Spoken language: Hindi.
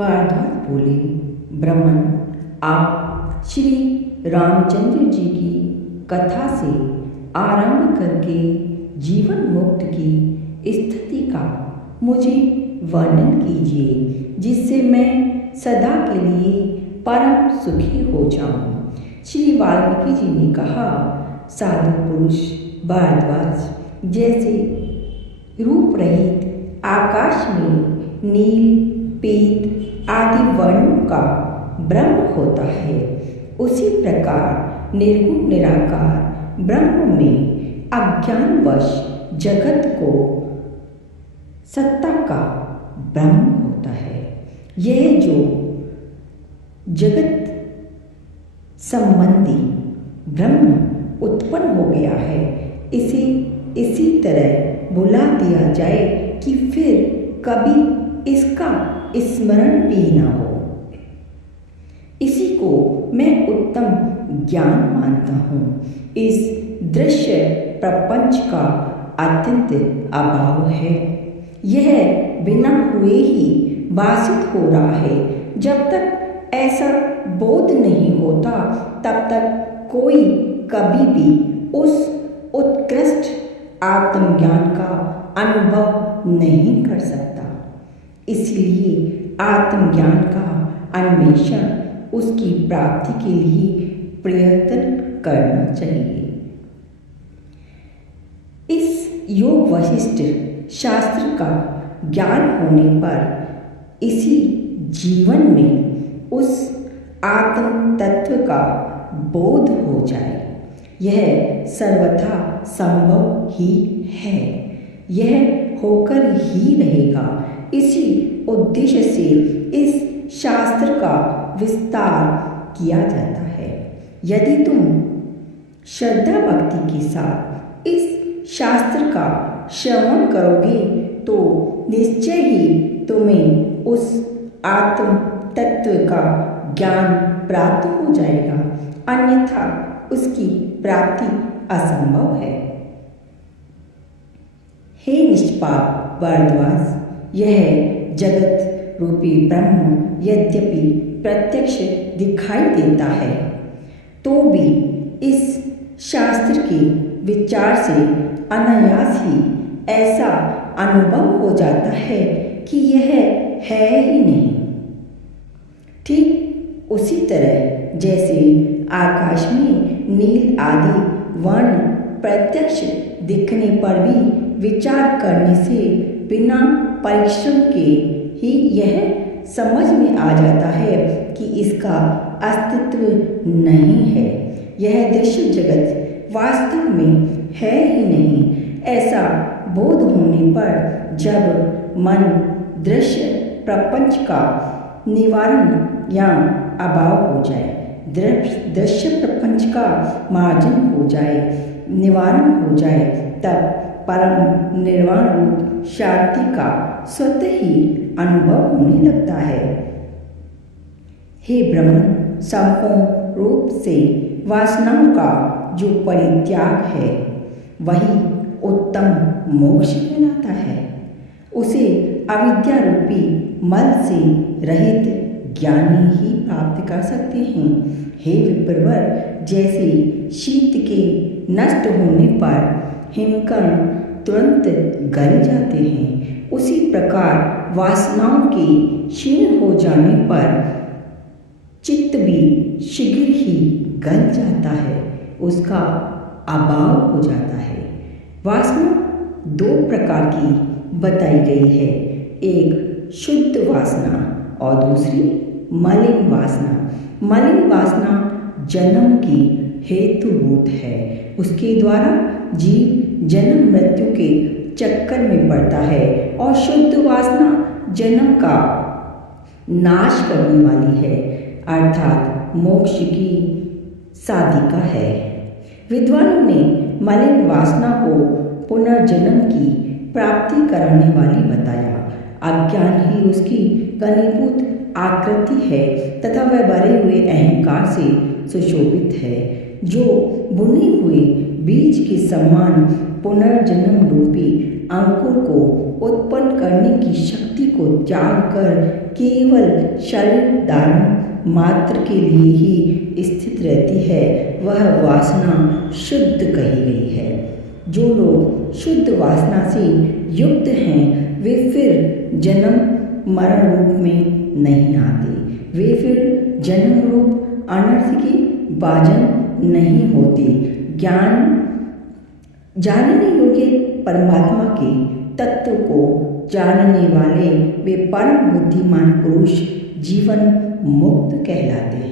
पार्थात बोले, ब्राह्मण, आप श्री रामचंद्र जी की कथा से आरंभ करके जीवन मुक्त की स्थिति का मुझे वर्णन कीजिए, जिससे मैं सदा के लिए परम सुखी हो जाऊं। श्री वाल्मीकि जी ने कहा, साधु पुरुष भारद्वाज, जैसे रूप रहित आकाश में नील, पीत आदि वर्णों का ब्रह्म होता है, उसी प्रकार निर्गुण निराकार ब्रह्म में अज्ञानवश जगत को सत्ता का ब्रह्म होता है। यह जो जगत संबंधी ब्रह्म उत्पन्न हो गया है, इसे इसी तरह भुला दिया जाए कि फिर कभी इसका स्मरण भी ना हो। इसी को मैं उत्तम ज्ञान मानता हूँ। इस दृश्य प्रपंच का अत्यंत अभाव है। यह बिना हुए ही भासित हो रहा है। जब तक ऐसा बोध नहीं होता, तब तक कोई कभी भी उस उत्कृष्ट आत्मज्ञान का अनुभव नहीं कर सकता। इसलिए आत्मज्ञान का अन्वेषण, उसकी प्राप्ति के लिए प्रयत्न करना चाहिए। इस योग वशिष्ठ शास्त्र का ज्ञान होने पर इसी जीवन में उस आत्म तत्व का बोध हो जाए, यह सर्वथा संभव ही है। यह होकर ही रहेगा। इसी उद्देश्य से इस शास्त्र का विस्तार किया जाता है। यदि तुम श्रद्धा भक्ति के साथ इस शास्त्र का श्रवण करोगे तो निश्चय ही तुम्हें उस आत्म तत्व का ज्ञान प्राप्त हो जाएगा, अन्यथा उसकी प्राप्ति असंभव है। हे निष्पाप भारद्वाज, यह जगत रूपी ब्रह्म यद्यपि प्रत्यक्ष दिखाई देता है, तो भी इस शास्त्र के विचार से अनायास ही ऐसा अनुभव हो जाता है कि यह है ही नहीं। ठीक उसी तरह जैसे आकाश में नील आदि वर्ण प्रत्यक्ष दिखने पर भी विचार करने से बिना परिश्रम के ही यह समझ में आ जाता है कि इसका अस्तित्व नहीं है, यह दृश्य जगत वास्तव में है ही नहीं। ऐसा बोध होने पर जब मन दृश्य प्रपंच का निवारण या अभाव हो जाए, दृश्य प्रपंच का मार्जन हो जाए, निवारण हो जाए, तब परम निर्वाण रूप शांति का स्वतः ही अनुभव होने लगता है। हे ब्राह्मण, संपूर्ण रूप से वासनाओं का जो परित्याग है, वही उत्तम मोक्ष कहलाता है। उसे अविद्या रूपी मल से रहित ज्ञानी ही प्राप्त कर सकते हैं। हे विप्रवर, जैसे शीत के नष्ट होने पर हिमकण तुरंत गल जाते हैं, उसी प्रकार वासनाओं के क्षीण हो जाने पर चित्त भी शीघ्र ही गल जाता है, उसका अभाव हो जाता है। वासना दो प्रकार की बताई गई है, एक शुद्ध वासना और दूसरी मलिन वासना। मलिन वासना जन्म की हेतुभूत है, उसके द्वारा जीव जन्म मृत्यु के चक्कर में पड़ता है, और शुद्ध वासना जन्म का नाश करने वाली है, अर्थात मोक्ष की साधिका है। विद्वानों ने मलिन वासना को पुनर्जन्म की प्राप्ति कराने वाली बताया। अज्ञान ही उसकी घनीभूत आकृति है तथा वह भरे हुए अहंकार से सुशोभित है, जो बुने हुए बीज के समान पुनर्जन्म रूपी अंकुर को उत्पन्न करने की शक्ति को त्याग कर केवल शरीर धारण मात्र के लिए ही स्थित रहती है, वह वासना शुद्ध कही गई है। जो लोग शुद्ध वासना से युक्त हैं, वे फिर जन्म मरण रूप में नहीं आते, वे फिर जन्म रूप अनर्थ के भाजन नहीं होते। ज्ञान जानने योग्य परमात्मा के तत्व को जानने वाले वे परम बुद्धिमान पुरुष जीवन मुक्त कहलाते हैं।